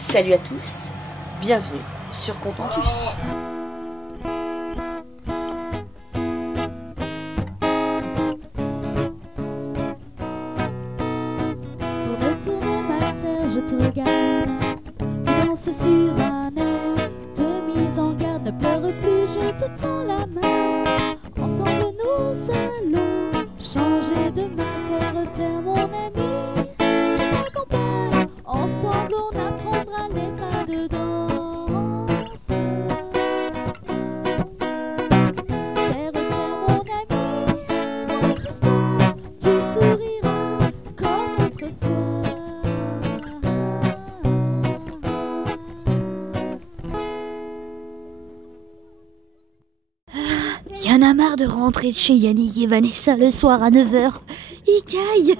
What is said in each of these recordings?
Salut à tous, bienvenue sur Contentus. Tourne ma terre, je te regarde. Tu danses sur un air de mise en garde. Ne pleure plus, je te tends la main. Ensemble nous allons changer de terre, terre mon ami. Je t'accompagne, ensemble on apprendra les pas de danse. Terre, terre mon ami, mon existence, tu souriras comme autrefois. Y'en a marre de rentrer de chez Yannick et Vanessa le soir à 9h. Ils caillent.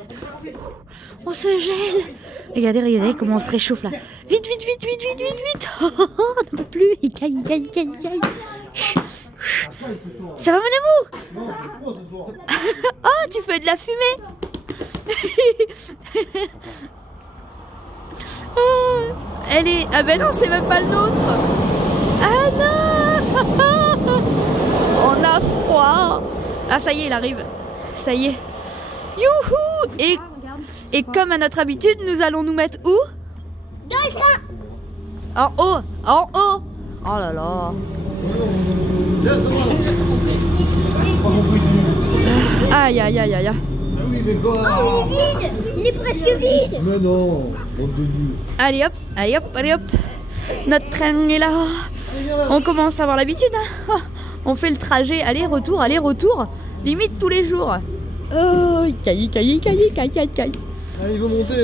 On se gèle. Regardez, regardez comment on se réchauffe là. Vite, vite, vite, vite, vite, vite, vite. Oh, on ne peut plus. Ils caillent, ils caillent, ils caillent, ils caillent. Chut, chut. Ça va mon amour? Oh, tu fais de la fumée. Oh, elle est... Ah ben non, c'est même pas le nôtre. Ah non. On a froid. Ah ça y est, il arrive. Ça y est. Youhou. Et comme à notre habitude, nous allons nous mettre où? En haut. En haut. Oh là là. Aïe aïe aïe aïe. Oh, il est vide! Il est presque vide! Mais non, bande de nuls. Allez hop, allez hop, allez hop. Notre train est là. On commence à avoir l'habitude. Hein. Oh, on fait le trajet aller-retour, limite tous les jours. Oh, caille. Ah, il veut monter.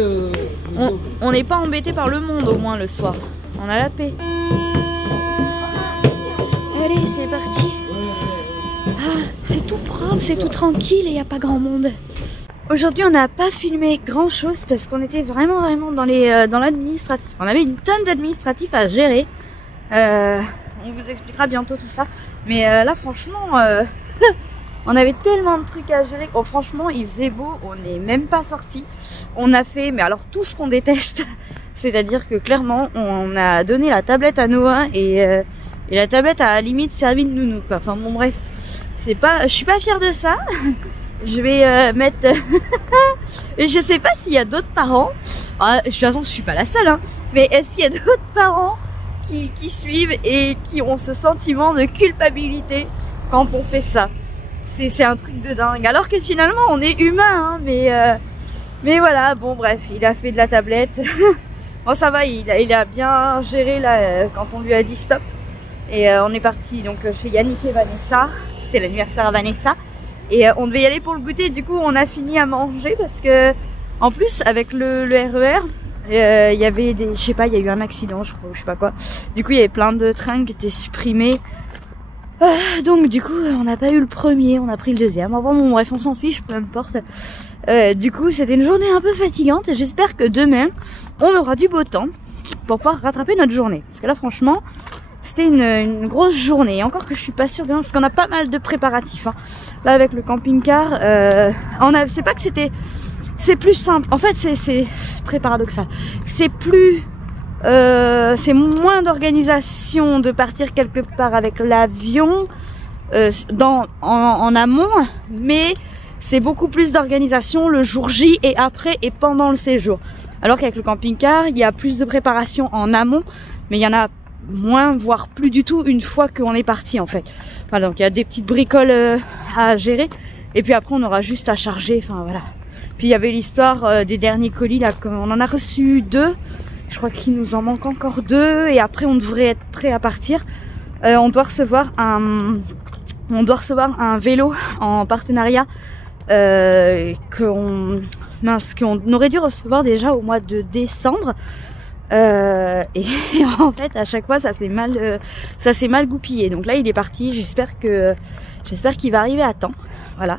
On n'est pas embêté par le monde au moins le soir. On a la paix. Allez, c'est parti. Ah, c'est tout propre, c'est tout tranquille et il n'y a pas grand monde. Aujourd'hui, on n'a pas filmé grand chose parce qu'on était vraiment dans l'administratif. On avait une tonne d'administratifs à gérer. On vous expliquera bientôt tout ça. Mais là, franchement, on avait tellement de trucs à gérer. Oh, franchement, il faisait beau. On n'est même pas sorti. On a fait, mais alors tout ce qu'on déteste. C'est-à-dire que clairement, on a donné la tablette à Noah et la tablette a à la limite servi de nounou, quoi. Enfin bon, bref, c'est pas. Je suis pas fière de ça. Je vais mettre. Et je sais pas s'il y a d'autres parents. Ah, de toute façon, je suis pas la seule. Hein. Mais est-ce qu'il y a d'autres parents qui suivent et qui ont ce sentiment de culpabilité quand on fait ça? C'est un truc de dingue. Alors que finalement, on est humain. Hein, mais voilà. Bon, bref, il a fait de la tablette. Bon, ça va. Il a bien géré là quand on lui a dit stop. Et on est parti donc chez Yannick et Vanessa. C'était l'anniversaire à Vanessa. Et on devait y aller pour le goûter, du coup on a fini à manger parce que en plus avec le RER, il y avait des, je sais pas, il y a eu un accident je crois, je sais pas quoi. Du coup il y avait plein de trains qui étaient supprimés. Donc du coup on n'a pas eu le premier, on a pris le deuxième. Enfin bon bref, on s'en fiche, peu importe. Du coup c'était une journée un peu fatigante et j'espère que demain on aura du beau temps pour pouvoir rattraper notre journée. Parce que là franchement c'était une grosse journée, encore que je suis pas sûre de, parce qu'on a pas mal de préparatifs. Hein. Là avec le camping-car, c'est pas que c'est plus simple. En fait c'est très paradoxal. C'est moins d'organisation de partir quelque part avec l'avion en amont, mais c'est beaucoup plus d'organisation le jour J et après et pendant le séjour. Alors qu'avec le camping-car, il y a plus de préparation en amont, mais il y en a moins, voire plus du tout une fois qu'on est parti en fait. Voilà, donc il y a des petites bricoles à gérer et puis après on aura juste à charger, enfin voilà. Puis il y avait l'histoire des derniers colis là, on en a reçu 2, je crois qu'il nous en manque encore 2 et après on devrait être prêt à partir. On doit recevoir un vélo en partenariat qu'on aurait dû recevoir déjà au mois de décembre. Et en fait à chaque fois ça s'est mal goupillé, donc là il est parti. J'espère qu'il va arriver à temps, voilà.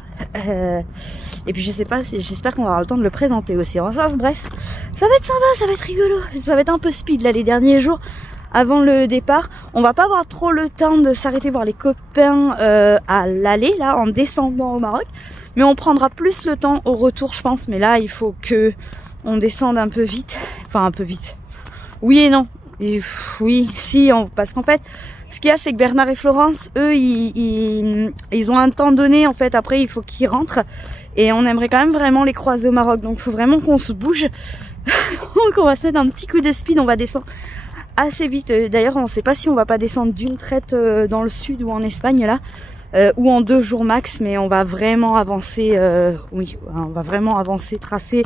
Et puis je sais pas, j'espère qu'on va avoir le temps de le présenter aussi. Enfin bref, ça va être sympa, ça va être rigolo, ça va être un peu speed là les derniers jours avant le départ. On va pas avoir trop le temps de s'arrêter voir les copains à l'aller là en descendant au Maroc, mais on prendra plus le temps au retour je pense. Mais là il faut que on descende un peu vite, enfin un peu vite. Oui et non. Et, oui, si, parce qu'en fait, ce qu'il y a, c'est que Bernard et Florence, eux, ils ont un temps donné, en fait, après, il faut qu'ils rentrent. Et on aimerait quand même vraiment les croiser au Maroc. Donc, il faut vraiment qu'on se bouge. Donc, on va se mettre un petit coup de speed, on va descendre assez vite. D'ailleurs, on ne sait pas si on va pas descendre d'une traite dans le sud ou en Espagne, là. Ou en 2 jours max, mais on va vraiment avancer, oui, on va vraiment avancer, tracer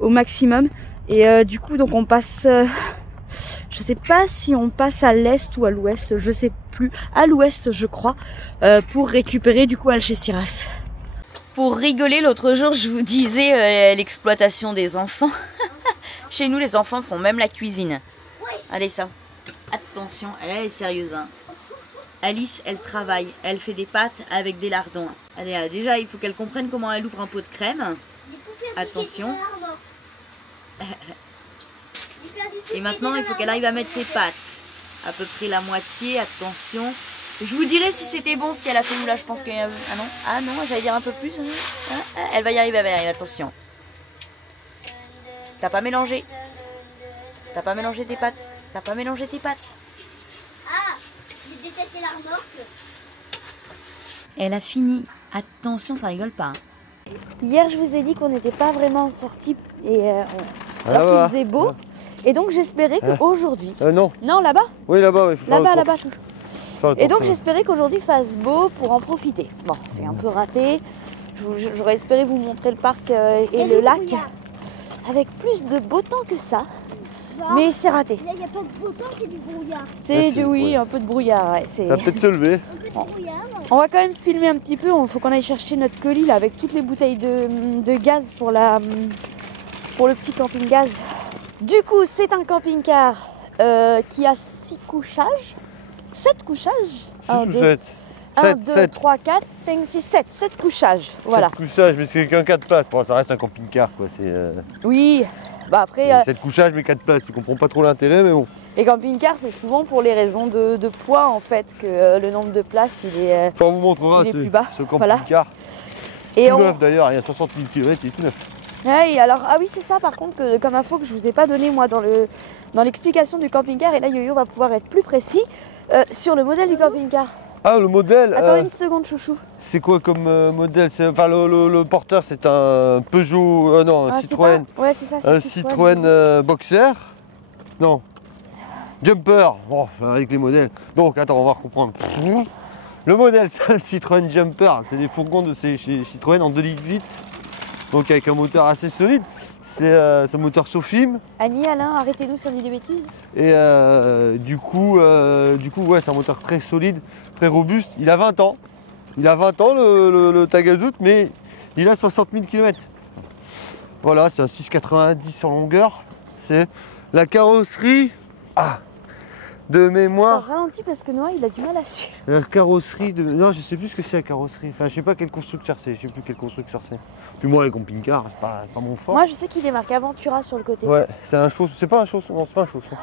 au maximum. Et du coup, donc on passe... je sais pas si on passe à l'est ou à l'ouest, je sais plus, à l'ouest je crois, pour récupérer du coup Algeciras. Pour rigoler, l'autre jour je vous disais l'exploitation des enfants. Chez nous les enfants font même la cuisine. Allez ça, attention, elle est sérieuse hein. Alice elle travaille, elle fait des pâtes avec des lardons. Allez, déjà il faut qu'elle comprenne comment elle ouvre un pot de crème. Attention. Et maintenant, il faut qu'elle arrive à mettre ses pâtes. À peu près la moitié, attention. Je vous dirai si c'était bon ce qu'elle a fait ou là, je pense qu'il y a... Ah non, j'allais dire un peu plus. Elle va y arriver, attention. T'as pas mélangé. T'as pas mélangé tes pâtes. T'as pas mélangé tes pâtes. Ah, j'ai détaché la remorque. Elle a fini. Attention, ça rigole pas. Hier, je vous ai dit qu'on n'était pas vraiment sortis et alors qu'il faisait beau. Et donc j'espérais qu'aujourd'hui... non. Non, là-bas. Oui, là-bas, oui. Là-bas, chouchou. Et donc j'espérais qu'aujourd'hui fasse beau pour en profiter. Bon, c'est un peu raté. J'aurais espéré vous montrer le parc et le lac avec plus de beau temps que ça. Mais c'est raté. Là, il n'y a pas de beau temps, c'est du brouillard. Oui, un peu de brouillard. Ouais, ça va peut-être se lever. On va quand même filmer un petit peu. Il faut qu'on aille chercher notre colis là, avec toutes les bouteilles de gaz pour le petit camping-gaz. Du coup, c'est un camping-car qui a 6 couchages. 7 couchages. 1, 2, 3, 4, 5, 6, 7. 7 couchages. Voilà. 7 couchages, mais c'est qu'un 4 places. Bon, ça reste un camping-car, quoi. Oui. Bah après, 7 couchages, mais 4 places. Tu comprends pas trop l'intérêt, mais bon. Les camping-cars, c'est souvent pour les raisons de poids, en fait, que le nombre de places, il est, on vous montrera plus bas. Ce camping-car. Et tout neuf, d'ailleurs. Il y a 60 000 km, il est tout neuf. Ouais, alors, ah oui, c'est ça, par contre, comme info que je vous ai pas donné, moi, dans l'explication du camping-car. Et là, Yo-Yo va pouvoir être plus précis sur le modèle du camping-car. Ah, le modèle. Attends une seconde, chouchou. C'est quoi comme modèle? Enfin, le porteur, c'est un Peugeot, non, un Citroën. Ouais, c'est ça. Un Citroën Boxer. Non. Jumper. Bon, avec les modèles. Donc, attends, on va comprendre. Le modèle, c'est un Citroën Jumper. C'est des fourgons de chez Citroën en 2,8 litres. Donc, avec un moteur assez solide. C'est un moteur Sofim. Annie, Alain, arrêtez-nous si on dit des bêtises. Et du coup, ouais, c'est un moteur très solide, très robuste. Il a 20 ans. Il a 20 ans le Tagazout, mais il a 60 000 km. Voilà, c'est un 6,90 en longueur. C'est la carrosserie de mémoire. Ralentis parce que Noah, il a du mal à suivre. La carrosserie de... Non, je sais plus ce que c'est la carrosserie. Enfin, je sais pas quel constructeur c'est. Je sais plus quel constructeur c'est. Puis moi, les camping-cars, c'est pas mon fort. Moi, je sais qu'il est marqué Aventura sur le côté. Ouais, c'est un chausson. C'est pas un chausson. Non, c'est pas un chausson.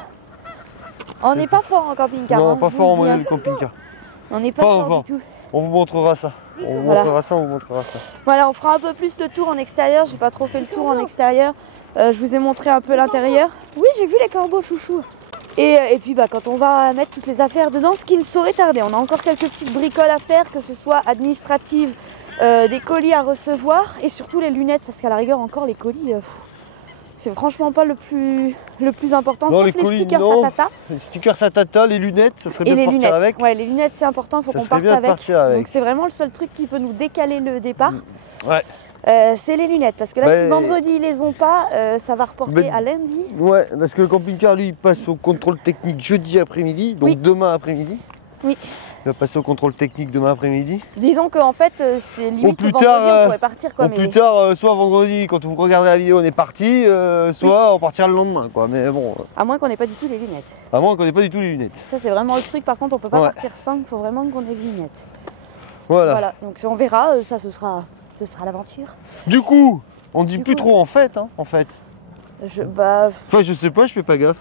On n'est pas fort en camping-car. Non, hein, pas fort en modèle camping-car. On n'est pas fort du tout. On vous montrera ça. On vous montrera ça, Voilà, on fera un peu plus le tour en extérieur. J'ai pas trop fait le tour en extérieur. Je vous ai montré un peu l'intérieur. Oui, j'ai vu les corbeaux, chouchou. Et puis quand on va mettre toutes les affaires dedans, ce qui ne saurait tarder. On a encore quelques petites bricoles à faire, que ce soit administratives, des colis à recevoir et surtout les lunettes, parce qu'à la rigueur encore les colis, c'est franchement pas le plus important, sauf les stickers Satata. Les stickers Satata, les lunettes, ça serait bien de partir avec. Ouais, les lunettes c'est important, il faut qu'on parte avec. Donc c'est vraiment le seul truc qui peut nous décaler le départ. Ouais. C'est les lunettes, parce que là si vendredi ils les ont pas, ça va reporter à lundi. Ouais, parce que le camping-car lui il passe au contrôle technique jeudi après-midi, donc demain après-midi. Oui. Il va passer au contrôle technique demain après-midi. Disons qu'en fait c'est limite le vendredi on pourrait partir quoi. Au plus tard, soit vendredi quand vous regarderez la vidéo on est parti, soit on partira le lendemain quoi. Mais bon. À moins qu'on n'ait pas du tout les lunettes. À moins qu'on n'ait pas du tout les lunettes. Ça c'est vraiment le truc, par contre on peut pas partir sans, il faut vraiment qu'on ait les lunettes. Voilà. Donc on verra, ça ce sera l'aventure. Du coup, on dit plus trop en fait, hein, en fait. Enfin, je sais pas, je fais pas gaffe.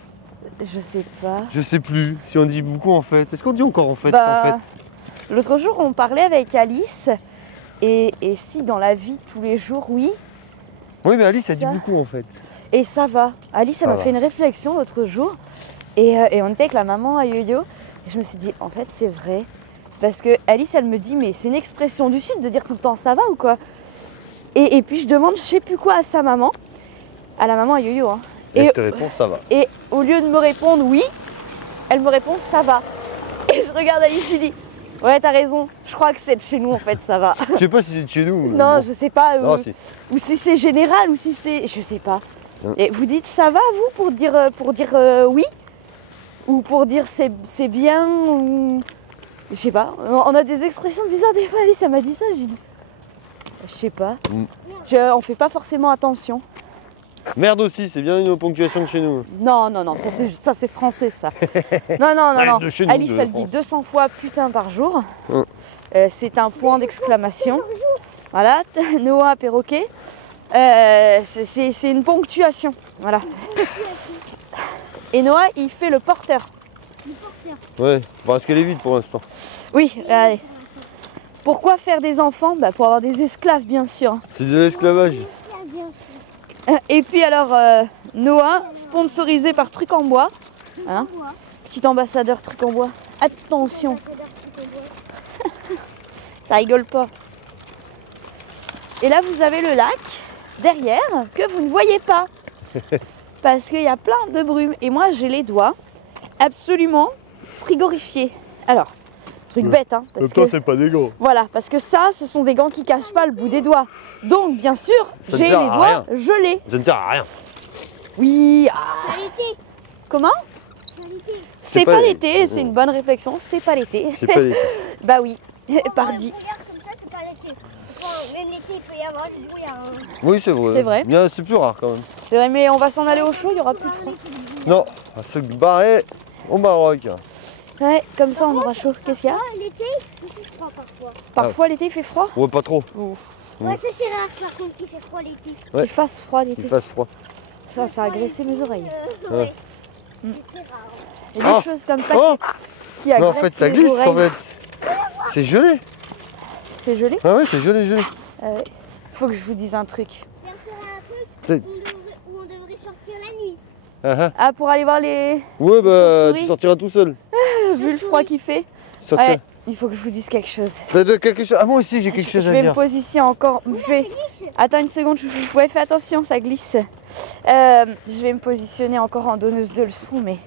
Je sais pas. Je sais plus si on dit beaucoup en fait. Est-ce qu'on dit encore en fait, en fait? L'autre jour, on parlait avec Alice. Et si dans la vie, tous les jours, oui. Oui, mais Alice, elle dit beaucoup en fait. Et ça va. Alice, elle Ça m'a va. fait une réflexion l'autre jour. Et on était avec la maman à Yo-Yo. Et je me suis dit, en fait, c'est vrai. Parce que Alice, elle me dit, mais c'est une expression du Sud de dire tout le temps ça va ou quoi? Et puis je demande, je sais plus quoi à sa maman. À la maman à Yo-Yo. Hein. Et elle te répond, ça va. Et au lieu de me répondre oui, elle me répond ça va. Et je regarde Alice, je lui dis, ouais, t'as raison. Je crois que c'est de chez nous en fait, ça va. Je sais pas si c'est de chez nous. mais Non, bon. je sais pas. Non, si. Ou si c'est général, ou si c'est. Je sais pas. Hein. Et vous dites ça va, vous, pour dire oui? Ou pour dire c'est bien? Ou... Je sais pas. On a des expressions bizarres des fois. Alice, elle m'a dit ça. J'ai dit. Je sais pas. On fait pas forcément attention. Merde aussi, c'est bien une ponctuation de chez nous. Non, ça c'est français ça. Non. Ouais, de chez nous, Alice, de elle dit France. 200 fois putain par jour. Hein. C'est un point d'exclamation. Voilà, Noah perroquet. C'est une ponctuation. Voilà. Et Noah, il fait le porteur. Ouais, parce qu'elle est vide pour l'instant. Oui, allez. Pourquoi faire des enfants? Bah, pour avoir des esclaves, bien sûr. C'est de l'esclavage. Et puis alors, Noah, sponsorisé par Truc en Bois. Hein, petit ambassadeur Truc en Bois. Attention, ça rigole pas. Et là, vous avez le lac derrière que vous ne voyez pas. Parce qu'il y a plein de brume. Et moi, j'ai les doigts absolument frigorifiés. Alors, truc bête, hein. Parce que, c'est pas des gants. voilà, parce que ça, ce sont des gants qui cachent pas le bout des doigts. Donc, bien sûr, Ça ne j'ai les sert à doigts rien. gelés. Ça ne sert à rien. Oui. Comment? C'est pas l'été, c'est Oh. une bonne réflexion, c'est pas l'été. C'est pas l'été. Bah oui, pardi. Regarde comme ça, c'est pas l'été. Enfin, même l'été, il peut y avoir du brouillard. Hein. Oui, c'est vrai. C'est vrai. Bien, c'est plus rare quand même. C'est vrai, mais on va s'en aller au chaud, il y aura plus de froid. Non, on va se barrer au Maroc. Ouais, comme ça on aura chaud. Qu'est-ce qu'il y a? Ah, l'été, il fait froid parfois. Parfois l'été il fait froid. Ouais, pas trop. Ouais, ça c'est rare par contre qu'il fait froid l'été. Ouais. Qu'il fasse froid l'été. Il fasse froid. Ça a agressé mes oreilles. Ouais. C'est très rare. Il y a des Oh. choses comme ça Oh qui Mais agressent en fait, ça les glisse en oreilles. fait. C'est gelé. C'est gelé. Ah ouais, c'est gelé. Faut que je vous dise un truc. Tiens, faire un C'est- truc où on devrait sortir la nuit. Ah, Ah, pour aller voir les... ouais, bah, Chauve-souris. tu sortiras tout seul. Vu le froid qu'il fait. Sortir. Ouais, il faut que je vous dise quelque chose. T'as de quelque chose. Ah, moi aussi, j'ai quelque chose Je à vais me dire. positionner encore. Je vais... Attends une seconde, ouais, fais attention, ça glisse. Je vais me positionner encore en donneuse de leçons, mais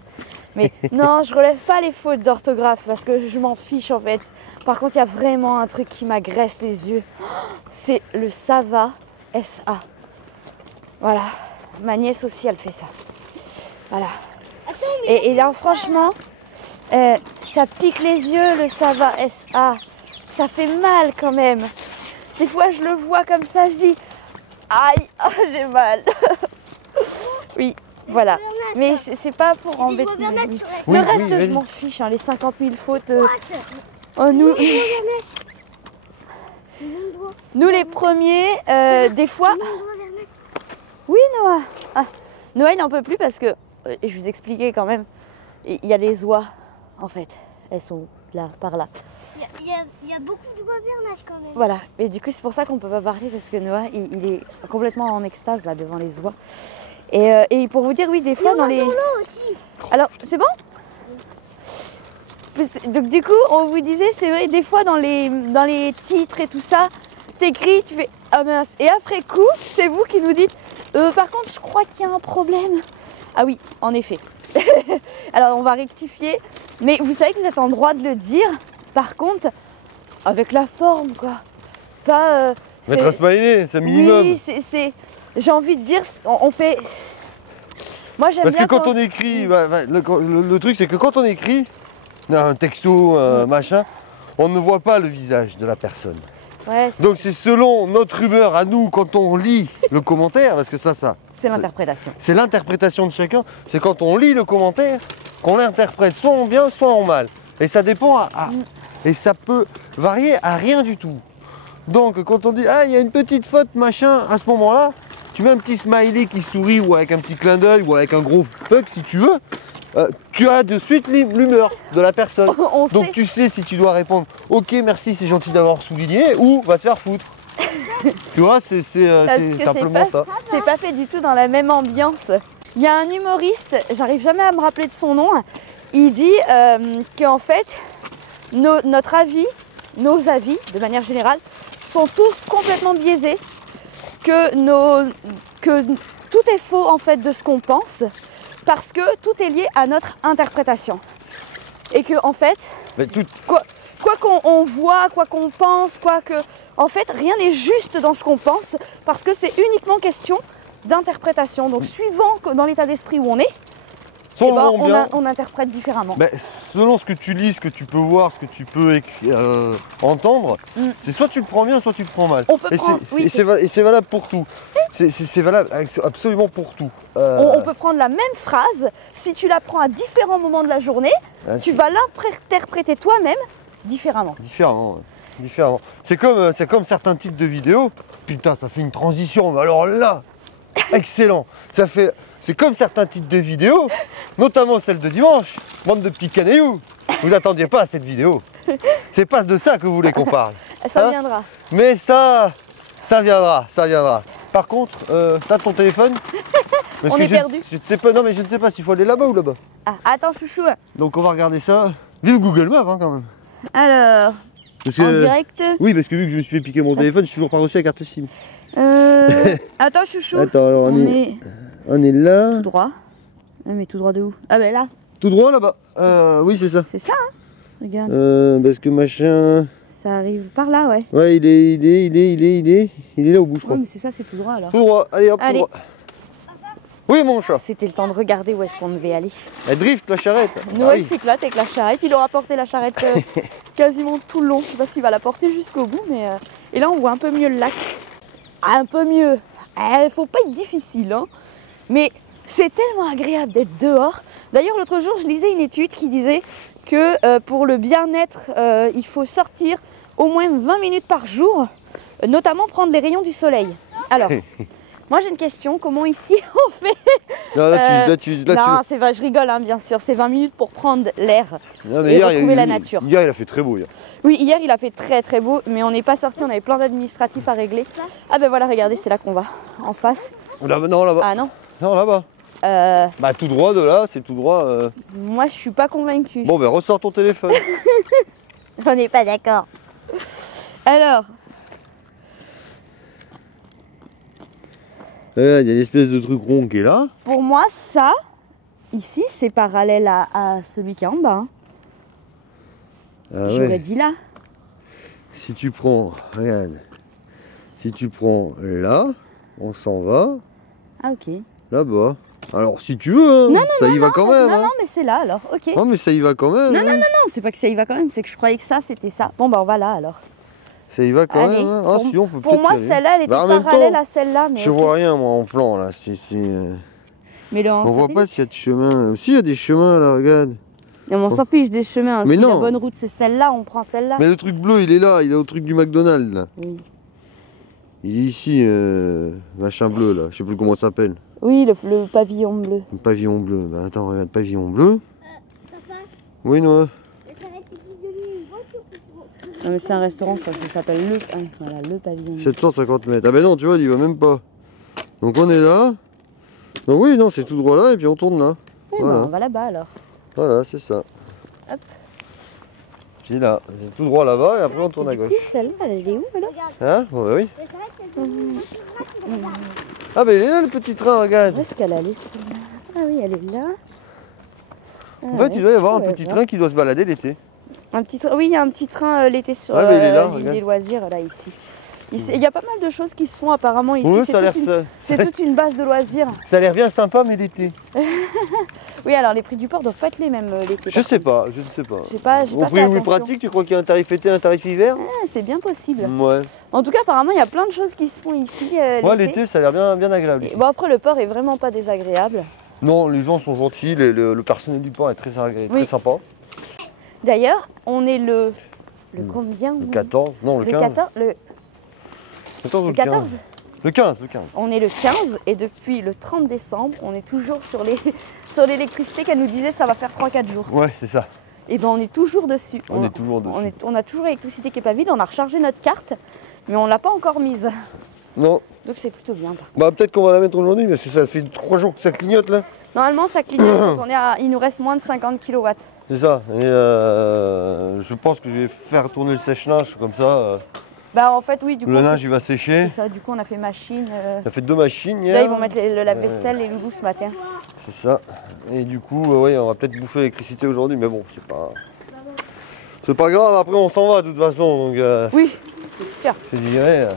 non, je relève pas les fautes d'orthographe parce que je m'en fiche en fait. Par contre, il y a vraiment un truc qui m'agresse les yeux. C'est le ça va, S-A. Voilà, ma nièce aussi, elle fait ça. Voilà. Et là, franchement, ça pique les yeux le ça va, S-A. Ça fait mal quand même. Des fois, je le vois comme ça, je dis aïe, j'ai mal. Oui, voilà. Mais c'est pas pour embêter. Bernard sur la Oui, le reste, oui, je vas-y. m'en fiche. Hein, les 50 000 fautes. droite. Nous, Mon doigt. nous, les premiers, des fois. Mon doigt, Bernard. Oui, Noah. Ah, Noah, il n'en peut plus parce que, je vous expliquais quand même, il y a des oies, en fait. Elles sont là, par là. Il y a beaucoup de doigts Bernard quand même. Voilà. Et du coup, c'est pour ça qu'on peut pas parler parce que Noah, il est complètement en extase là devant les oies. Et pour vous dire, oui, des fois dans les. aussi. Alors, c'est bon? Donc du coup, on vous disait, c'est vrai, des fois dans les titres et tout ça, t'écris, tu fais ah mince. Et après coup, c'est vous qui nous dites, par contre, je crois qu'il y a un problème. Ah oui, en effet. Alors on va rectifier, mais vous savez que vous êtes en droit de le dire. Par contre, avec la forme, quoi. Pas. Mettre un smiley, c'est un minimum. Oui, j'ai envie de dire, on fait. Moi j'aime Parce bien que quand on écrit, le truc c'est que quand on écrit un texto, un machin, on ne voit pas le visage de la personne. Ouais, Donc c'est selon notre humeur à nous quand on lit le commentaire, parce que ça, c'est l'interprétation. c'est l'interprétation de chacun. C'est quand on lit le commentaire qu'on l'interprète soit en bien, soit en mal. Et ça dépend et ça peut varier à rien du tout. Donc quand on dit ah il y a une petite faute machin, à ce moment-là, tu mets un petit smiley qui sourit ou avec un petit clin d'œil ou avec un gros fuck si tu veux. Tu as de suite l'humeur de la personne. On Donc sait. tu sais si tu dois répondre ok merci c'est gentil d'avoir souligné ou va te faire foutre. Tu vois, c'est Parce que c'est simplement pas- ça. C'est pas fait du tout dans la même ambiance. Il y a un humoriste, j'arrive jamais à me rappeler de son nom, il dit qu'en fait, notre avis, nos avis, de manière générale, sont tous complètement biaisés, que tout est faux en fait de ce qu'on pense, parce que tout est lié à notre interprétation. Et que en fait, Mais tout, quoi qu'on voit, quoi qu'on pense, en fait, rien n'est juste dans ce qu'on pense, parce que c'est uniquement question d'interprétation. Donc suivant dans l'état d'esprit où on est, eh ben, on interprète différemment. Ben, selon ce que tu lis, ce que tu peux voir, ce que tu peux entendre, c'est soit tu le prends bien, soit tu le prends mal. On peut prendre- oui, et c'est valable pour tout. C'est valable absolument pour tout. On peut prendre la même phrase, si tu la prends à différents moments de la journée, tu vas l'interpréter toi-même différemment. Différemment, ouais. Différemment. C'est comme certains titres de vidéos. Putain, ça fait une transition, mais alors là, excellent. C'est comme certains titres de vidéos, notamment celle de dimanche. Bande de petits canailloux. Vous attendiez pas à cette vidéo. C'est pas de ça que vous voulez qu'on parle. Ça Hein? viendra. Mais ça viendra, ça viendra. Par contre, t'as ton téléphone? Parce On que est perdu. Je ne sais pas, non mais je ne sais pas s'il faut aller là-bas ou là-bas. Ah, attends chouchou. Donc on va regarder ça. Vive Google Maps hein, quand même. Alors, Parce en que, direct. oui, parce que vu que je me suis fait piquer mon téléphone, je suis toujours pas reçu la carte SIM. Attends chouchou. Attends, alors on est là. tout droit. Ah, mais tout droit de où? Ah ben là, Tout droit là-bas. Oui, c'est ça. c'est ça hein. Regarde, Parce que machin. ça arrive par là ouais. Ouais, il est là au bout, je crois. Ouais mais c'est ça, c'est tout droit alors. Tout droit, allez hop, Allez. tout droit. Oui, mon chat. C'était le temps de regarder où est-ce qu'on devait aller. Elle drift la charrette. Noël Ah oui. s'éclate avec la charrette. Il aura porté la charrette quasiment tout le long. Je sais pas s'il va la porter jusqu'au bout, mais et là on voit un peu mieux le lac. Ah, un peu mieux. Faut pas être difficile, hein. Mais c'est tellement agréable d'être dehors. D'ailleurs, l'autre jour, je lisais une étude qui disait que pour le bien-être, il faut sortir au moins 20 minutes par jour, notamment prendre les rayons du soleil. Alors, moi j'ai une question. Comment ici on fait? Non, là, Non, c'est vrai, je rigole, hein, bien sûr. C'est 20 minutes pour prendre l'air. Non, et retrouver la nature. Hier, il a fait très beau. Hier. Oui, hier il a fait très très beau, mais on n'est pas sorti, on avait plein d'administratifs à régler. Ah ben voilà, regardez, c'est là qu'on va, en face. Là-bas, non, là-bas. Ah non, Non, là-bas. Bah, tout droit de là, c'est tout droit. moi je suis pas convaincue. Bon, ben, ressors ton téléphone. On n'est pas d'accord. Alors, Il y a l'espèce de truc rond qui est là. pour moi, ça, ici, c'est parallèle à celui qui est en bas. Hein. Ah J'aurais ouais. dit là. Si tu prends, regarde. Si tu prends là, on s'en va Ah ok. là-bas. Alors, si tu veux, hein, ça y va quand même. Non, hein. non, mais c'est là alors, ok. Non, mais ça y va quand même. Non, hein. non, c'est pas que ça y va quand même, c'est que je croyais que ça c'était ça. Bon bah on va là alors. Ça y va quand Allez, même. Hein. Ah, pour- si, on peut Pour peut-être moi y aller. celle-là elle était Bah, en même parallèle temps, à celle-là. Mais Je ok. vois rien, moi, en plan, là. Mais le, On voit pas s'il y a de chemin. Si, il y a des chemins, là, regarde. Non, mais on s'en fiche des chemins. Mais Si non. la bonne route c'est celle-là, on prend celle-là. Mais le truc bleu, il est là. Il est au truc du McDonald's, là. Oui. Il est ici, machin bleu, là. Je sais plus comment ça s'appelle. Oui, le pavillon bleu. Le pavillon bleu. Bah, attends, regarde, pavillon bleu. Oui, Noah. Non, mais c'est un restaurant, ça s'appelle voilà, le pavillon bleu. 750 mètres. Ah ben non, tu vois, il y va même pas. Donc on est là. Donc oui, non, c'est tout droit là et puis on tourne là. Oui, Voilà. bah, on va là-bas alors. Voilà, c'est ça. Hop. Puis là, c'est tout droit là-bas et après on tourne à Du gauche. coup, celle-là, elle est où alors? Hein? Ouais, bah oui. Ah ben il est là le petit train, regarde. Où est-ce qu'elle allait celle-là? Ah oui, elle est là. Ah, En fait, ouais. il doit y avoir un Ouais, petit voilà. train qui doit se balader l'été. Un petit train, oui, il y a un petit train l'été sur Ouais, mais il est là, l'île regarde. des loisirs, là, ici. Il y a pas mal de choses qui se font apparemment ici. Oui, C'est ça a l'air toute une- c'est toute une base de loisirs. ça a l'air bien sympa, mais l'été. Oui, alors les prix du port doivent pas être les mêmes l'été. Je par sais contre. pas, je ne sais pas. J'ai pas Au fait prix où il attention. pratique, tu crois qu'il y a un tarif été, un tarif hiver? Ah, c'est bien possible. Ouais. En tout cas, apparemment, il y a plein de choses qui se font ici Moi, l'été, ça a l'air bien, bien agréable. Et ici. bon, après, le port est vraiment pas désagréable. Non, les gens sont gentils, le personnel du port est très agréable, Oui. très sympa. D'ailleurs, on est le combien Le on est 14, non, le Le 15. 14 le 14 ou le le 15? 14 Le 15, le 15. On est le 15 et depuis le 30 décembre, on est toujours sur les sur l'électricité qu'elle nous disait ça va faire 3-4 jours. Ouais, c'est ça. Et ben on est toujours dessus. On est toujours dessus. On a toujours l'électricité qui est pas vide, on a rechargé notre carte. Mais on l'a pas encore mise. Non. Donc c'est plutôt bien. Bah peut-être qu'on va la mettre aujourd'hui, mais ça fait 3 jours que ça clignote là. Normalement ça clignote quand on est à... Il nous reste moins de 50 kW. C'est ça. Et je pense que je vais faire tourner le sèche-linge comme ça. Bah en fait oui, du coup. Le linge il va sécher. C'est ça, du coup on a fait machine. On a fait 2 machines hier. Là ils vont mettre le lave-vaisselle et loulou ce matin. C'est ça. Et du coup, ouais, on va peut-être bouffer l'électricité aujourd'hui, mais bon, c'est pas grave. Après on s'en va de toute façon, donc. Oui, c'est sûr. Je dirais.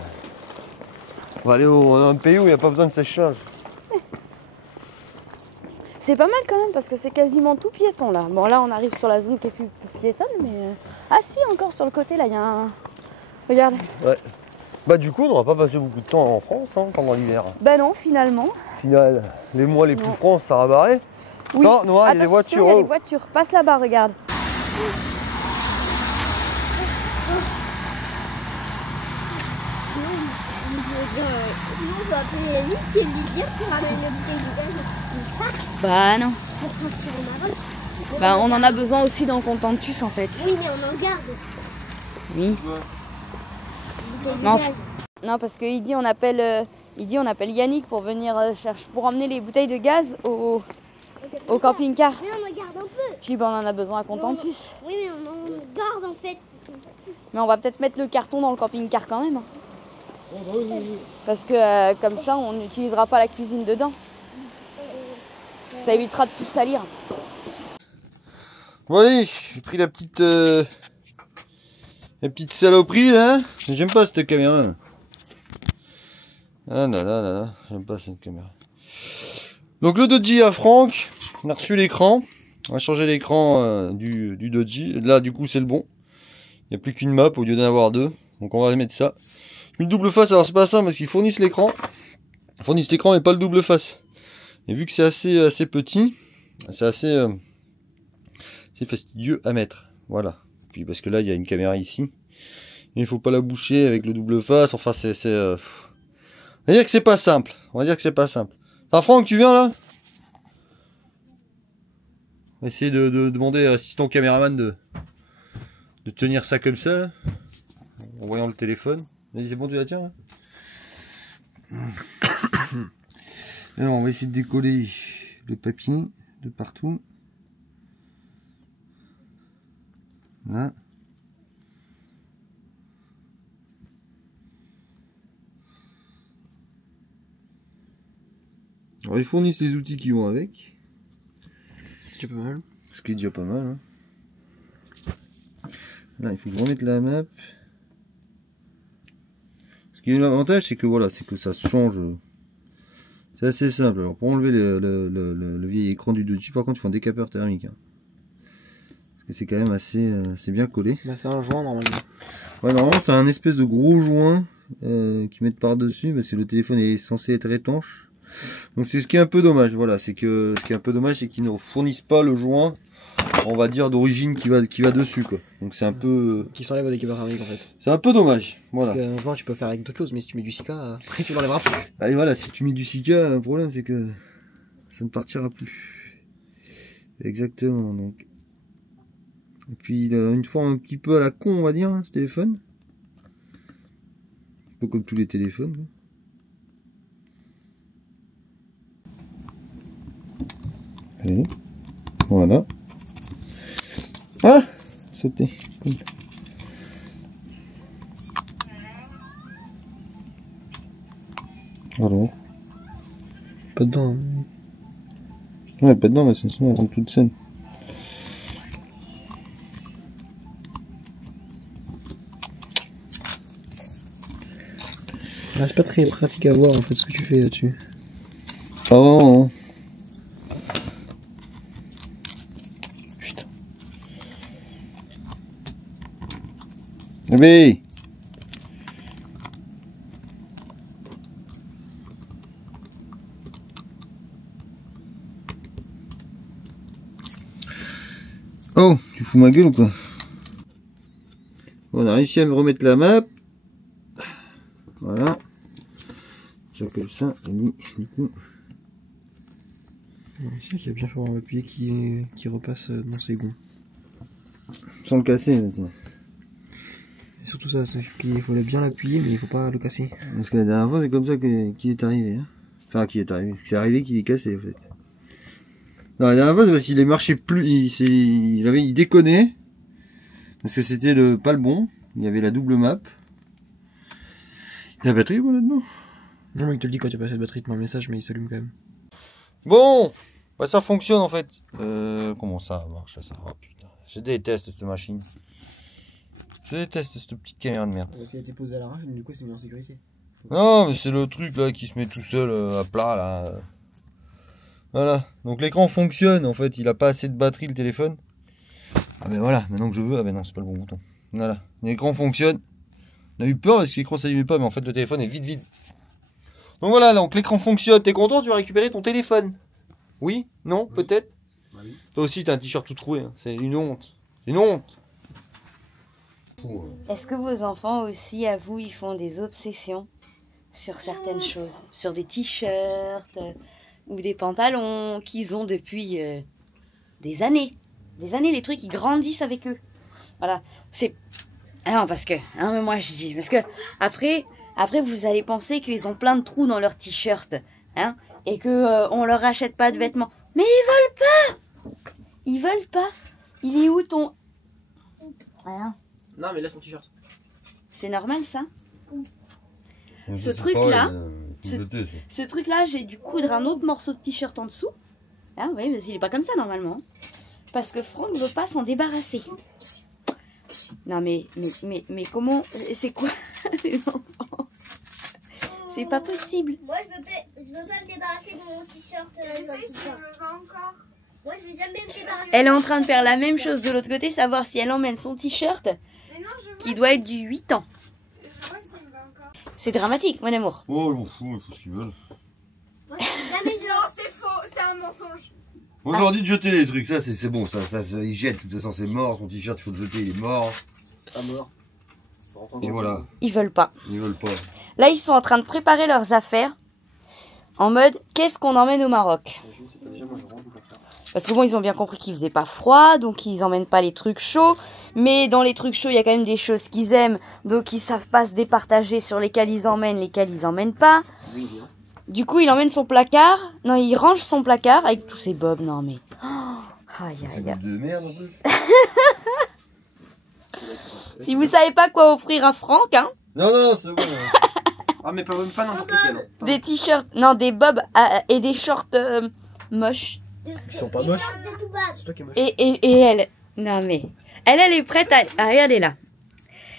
On va aller dans un pays où il n'y a pas besoin de sèche-linge. C'est pas mal quand même parce que c'est quasiment tout piéton là. Bon là on arrive sur la zone qui est plus piétonne mais... Ah si, encore sur le côté là il y a un... Regarde. Ouais. Bah du coup on n'aura pas passé beaucoup de temps en France hein, pendant l'hiver. Bah non finalement. Final, les mois les plus froids ça a barré. Oui. Non, Noah, il y a des voitures. Il y a des voitures. Passe là-bas, regarde. On va appeler Yannick et lui dire qu'on ramène le bouteille de gaz. Bah non. Pour partir au Maroc. Bah on en a besoin aussi dans Contentus en fait. Oui, mais on en garde. Oui. Non, non parce qu'il dit on appelle Yannick pour venir chercher, pour emmener les bouteilles de gaz au camping-car. Mais on en garde un peu. Je dis bah on en a besoin à Contentus. Oui, mais on en garde en fait. Mais on va peut-être mettre le carton dans le camping-car quand même. Parce que comme ça on n'utilisera pas la cuisine dedans. Ça évitera de tout salir. Bon allez, j'ai pris la petite saloperie là. J'aime pas cette caméra là. Ah là, j'aime pas cette caméra. Donc le Dodge à Franck, on a reçu l'écran. On va changer l'écran du Dodge. Là du coup c'est le bon. Il n'y a plus qu'une map au lieu d'en avoir 2. Donc on va mettre ça. Une double face, alors c'est pas ça parce qu'ils fournissent l'écran. Ils fournissent l'écran mais pas le double face. Et vu que c'est assez petit, c'est assez fastidieux à mettre. Voilà. Puis parce que là il y a une caméra ici. Et il faut pas la boucher avec le double face. Enfin on va dire que c'est pas simple. Alors Franck, tu viens là? On va essayer de demander à l'assistant caméraman de tenir ça comme ça. En voyant le téléphone. Vas-y, c'est bon, tu la tiens là. Alors on va essayer de décoller le papier de partout. Là. Alors ils fournissent les outils qui vont avec. C'est déjà pas mal. Ce qui est déjà pas mal. Hein. Là il faut que je remette la map. Ce qui est l'avantage c'est que voilà, c'est que ça se change. C'est assez simple. Alors pour enlever le vieil écran du Dodge, par contre il faut un décapeur thermique. Hein. Parce que c'est quand même assez bien collé. Bah c'est un joint normalement. Ouais, normalement c'est un espèce de gros joint qui mettent par dessus, parce que le téléphone est censé être étanche. Donc c'est ce qui est un peu dommage. Voilà, c'est que ce qui est un peu dommage, c'est qu'ils ne fournissent pas le joint, on va dire d'origine qui va dessus quoi. Donc c'est un peu qui s'enlève avec les barres thermiques en fait. C'est un peu dommage. Voilà. Parce qu'un joint tu peux faire avec d'autres choses, mais si tu mets du Sika, après tu l'enlèveras plus. Et voilà, si tu mets du Sika, le problème c'est que ça ne partira plus. Exactement. Donc. Et puis il a une forme un petit peu à la con, on va dire, hein, ce téléphone. Un peu comme tous les téléphones. Quoi. Allez, voilà. Ah, sauter. Alors. Pas dedans. Hein. Ouais, pas dedans, mais c'est sinon elle rend toute saine. Ah, c'est pas très pratique à voir en fait ce que tu fais là-dessus. Ah non. Putain. Mais. Oh, tu fous ma gueule ou quoi? On a réussi à me remettre la map. Voilà. Ça comme ça, et du coup. Ici, il y a bien falloir appuyer qui repasse dans ses gonds. Sans le casser, là, ça. Et surtout ça, c'est qu'il faut bien l'appuyer, mais il faut pas le casser. Parce que la dernière fois, c'est comme ça qu'il est arrivé. Hein. Enfin, qu'il est arrivé. C'est arrivé qu'il est cassé, en fait. Non, la dernière fois, c'est parce qu'il marchait plus. Il déconnait. Parce que c'était pas le bon. Il y avait la double map. Et la batterie, bon, là-dedans. Non, mais il te le dit quand tu as passé la batterie, tu mets un message, mais il s'allume quand même. Bon, bah ça fonctionne en fait. Comment ça marche ça? Oh, putain. Je déteste cette machine. Je déteste cette petite caméra de merde. Parce qu'il a été posé à l'arrache, du coup, c'est mis en sécurité. Non, mais c'est le truc là qui se met tout seul à plat là. Voilà. Donc l'écran fonctionne en fait. Il a pas assez de batterie le téléphone. Ah ben voilà. Maintenant que je veux. Ah ben non, c'est pas le bon bouton. Voilà. L'écran fonctionne. On a eu peur parce que l'écran s'allumait pas, mais en fait le téléphone est vide. Donc voilà, donc l'écran fonctionne, t'es content, tu vas récupérer ton téléphone. Oui? Non? Oui. Peut-être? Bah oui. Toi aussi t'as un t-shirt tout troué, hein. C'est une honte. C'est une honte. Est-ce que vos enfants aussi, à vous, ils font des obsessions sur certaines choses? Sur des t-shirts ou des pantalons qu'ils ont depuis des années. Des années, les trucs, ils grandissent avec eux. Voilà. C'est... Ah non, parce que... Hein, mais moi, je dis... Parce que après, vous allez penser qu'ils ont plein de trous dans leur t-shirt. Hein, et que on leur achète pas de vêtements. Mais ils veulent pas! Ils veulent pas. Il est où ton... Rien. Non, mais laisse ton t-shirt. C'est normal, ça? Ce C'est truc-là, pareil, ce truc-là, j'ai dû coudre un autre morceau de t-shirt en dessous. Hein, oui, mais il est pas comme ça, normalement. Parce que Franck veut pas s'en débarrasser. Non, mais comment... C'est quoi les enfants? C'est pas possible. Moi, je veux pas me débarrasser de mon t-shirt. Encore. Moi, je veux jamais me débarrasser. Elle est en train de faire la même chose de l'autre côté, savoir si elle emmène son t-shirt, qui doit être du 8 ans. C'est dramatique, mon amour. Oh, ils m'en foutent, ils font ce qu'ils veulent. Moi, jamais je... Non, c'est faux, c'est un mensonge. On leur dit de jeter les trucs, ça c'est bon, ça ils jettent, de toute façon c'est mort, son t-shirt il faut le jeter, il est mort. Pas mort. Et voilà, Ils veulent pas. ils veulent pas. Là, ils sont en train de préparer leurs affaires en mode qu'est-ce qu'on emmène au Maroc? Parce que bon, ils ont bien compris qu'il faisait pas froid, donc ils emmènent pas les trucs chauds. Mais dans les trucs chauds, il y a quand même des choses qu'ils aiment, donc ils savent pas se départager sur lesquelles ils emmènent pas. Du coup, il emmène son placard. Non, il range son placard avec tous ses bobs. Non, mais... Oh, aïe, aïe, aïe. De merde en plus. Si vous savez pas quoi offrir à Franck, hein, Non, c'est bon. Ah, mais pas n'importe lequel. Hein. des t-shirts, non, des bobs et des shorts moches. Ils sont pas moches. De tout bas. C'est toi qui es moche. Et elle, non mais, elle est prête à regarder là.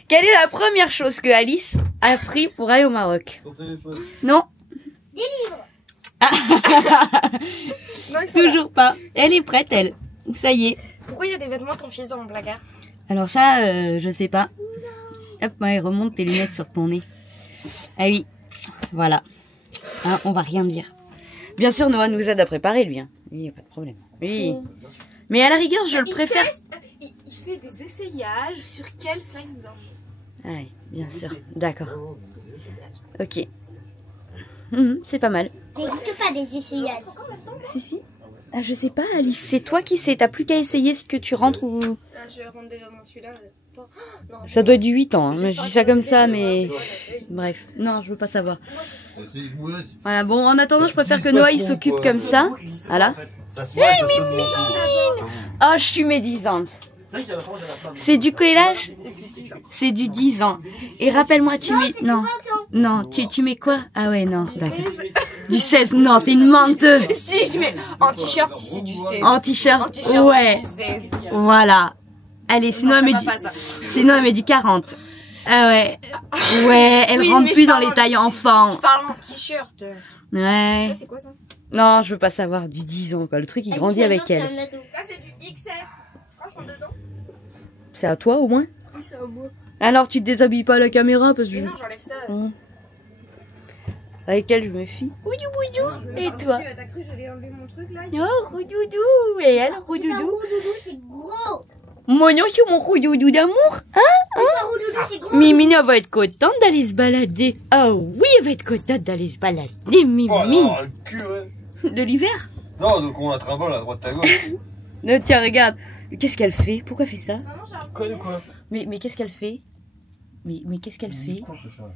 Quelle est la première chose que Alice a pris pour aller au Maroc? Ton téléphone. Non. Des livres. Toujours pas. Elle est prête, elle. Ça y est. Pourquoi il y a des vêtements de ton fils dans mon placard? Alors ça, je sais pas. Hop, ouais, remonte tes lunettes sur ton nez. Ah oui, voilà. Hein, on va rien dire. Bien sûr, Noah nous aide à préparer, lui. Hein. Oui, y a pas de problème. Oui. Mais à la rigueur, je le préfère. Il fait des essayages sur quel sexe dans... Ah oui, bien sûr. D'accord. Ok. C'est pas mal. Ça n'existe pas des essayages. Si. Ah, je sais pas, Alice. C'est toi qui sais. T'as plus qu'à essayer ce que tu rentres ou... Je rentre déjà dans celui-là. Attends. Non, Ça doit être du 8 ans. Hein. Mais je dis ça comme ça, mais... Bref. Non, je veux pas savoir. Voilà, bon, en attendant, je préfère que Noah, il s'occupe comme ça. Voilà. Oh, je suis médisante. C'est du quel âge? C'est du 10 ans. Et rappelle-moi, tu mets... Non, tu mets quoi? Ah ouais, non, d'accord. Du 16, non, t'es une menteuse. Si, je mets en t-shirt, si c'est du 16. En t-shirt, ouais. Du 16. Voilà. Allez, sinon, Non, elle ça met va du... pas, ça. Sinon, elle met du 40. Ah ouais. Ouais, elle Oui, rentre mais plus je dans parle les tailles enfants. Je parle en t-shirt. Ouais. Ça, c'est quoi ça? Non, je veux pas savoir. Du 10 ans, quoi. Le truc, il grandit avec elle. Ça, c'est du XS. Franchement, dedans. C'est à toi, au moins? Oui, c'est à moi. Alors, tu te déshabilles pas à la caméra parce que... Mais non, j'enlève ça. Avec elle, je me fie. Oudou, boudou. Et toi? T'as cru que j'allais enlever mon truc là? Oh, roudoudou. Et elle, roudoudou. Roudoudou, c'est gros. Mon nom, c'est mon roudoudou d'amour. Roudoudou, c'est gros. Mimine, elle va être contente d'aller se balader. Oh oui, elle va être contente d'aller se balader, Mimine. Oh là, le cul, ouais. De l'hiver? Non, donc on la trimballe à droite à gauche. Non, tiens, regarde. Qu'est-ce qu'elle fait? Pourquoi elle fait ça? Maman, j'ai un Quoi de quoi? Mais qu'est-ce qu'elle fait? Mais qu'est-ce qu'elle fait? Con, ce chat.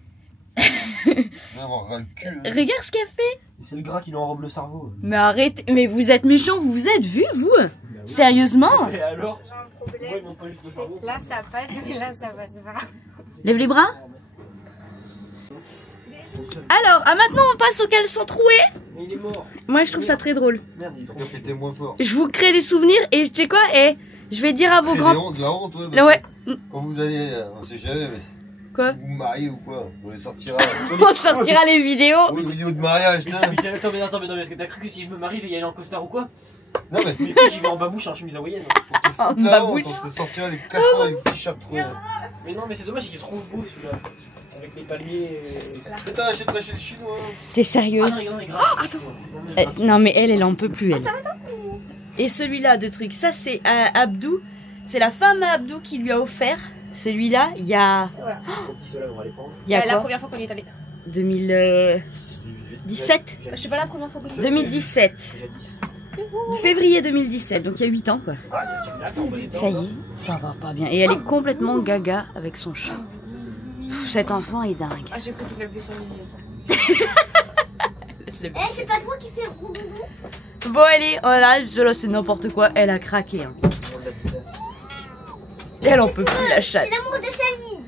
Avoir le cul. Regarde ce qu'elle fait. Et c'est le gras qui lui enrobe le cerveau. Mais arrêtez, mais vous êtes méchants, vous vous êtes vus, vous? Sérieusement? Et alors? Problème, là ça passe, mais là ça passe pas. Lève les bras. Alors, maintenant on passe aux caleçons troués. Mais il est mort. Moi je trouve ça très drôle. Merde, il est trop. C'était moins fort. Je vous crée des souvenirs et tu sais quoi? Et je vais dire à vos grands... De la honte, ouais. Là, ouais. Quand vous allez, on sait jamais, mais Quoi? vous vous mariez ou quoi? On les sortira. On sortira les vidéos. Oui, vidéo de mariage, Mais putain. attends, mais est-ce que t'as cru que si je me marie, je vais y aller en costard ou quoi? Non, mais Mais j'y vais en babouche, en chemise hawaïenne. En toute la babouche. honte, on te sortira les caleçons avec des t-shirts troués. Mais non, mais c'est dommage, il est trop beau celui-là. Avec les palmiers. Putain, achèterai chez le chinois. T'es Ah sérieuse? non, regarde, il est grave. Non mais elle en peut plus elle. Et celui-là de truc, ça c'est Abdou. C'est la femme à Abdou qui lui a offert. Celui-là, il y a... Ceux-là, on va les prendre. Il y a La quoi? première fois qu'on y est allé. 2017. Je sais pas la première fois qu'on y est allé. 2017. Déjà 10. Février 2017, donc il y a 8 ans quoi. Ah, il y a celui-là qui envoie les Ça y est, ça va pas bien. Et elle est complètement gaga avec son chat. Pff, cet enfant est dingue. Ah, j'ai cru que tu l'avais vu sur les Eh, c'est pas toi qui fais roudoudou? Bon allez, voilà, cela c'est n'importe quoi, elle a craqué. Hein. Elle en peut plus la chatte. C'est l'amour de sa vie.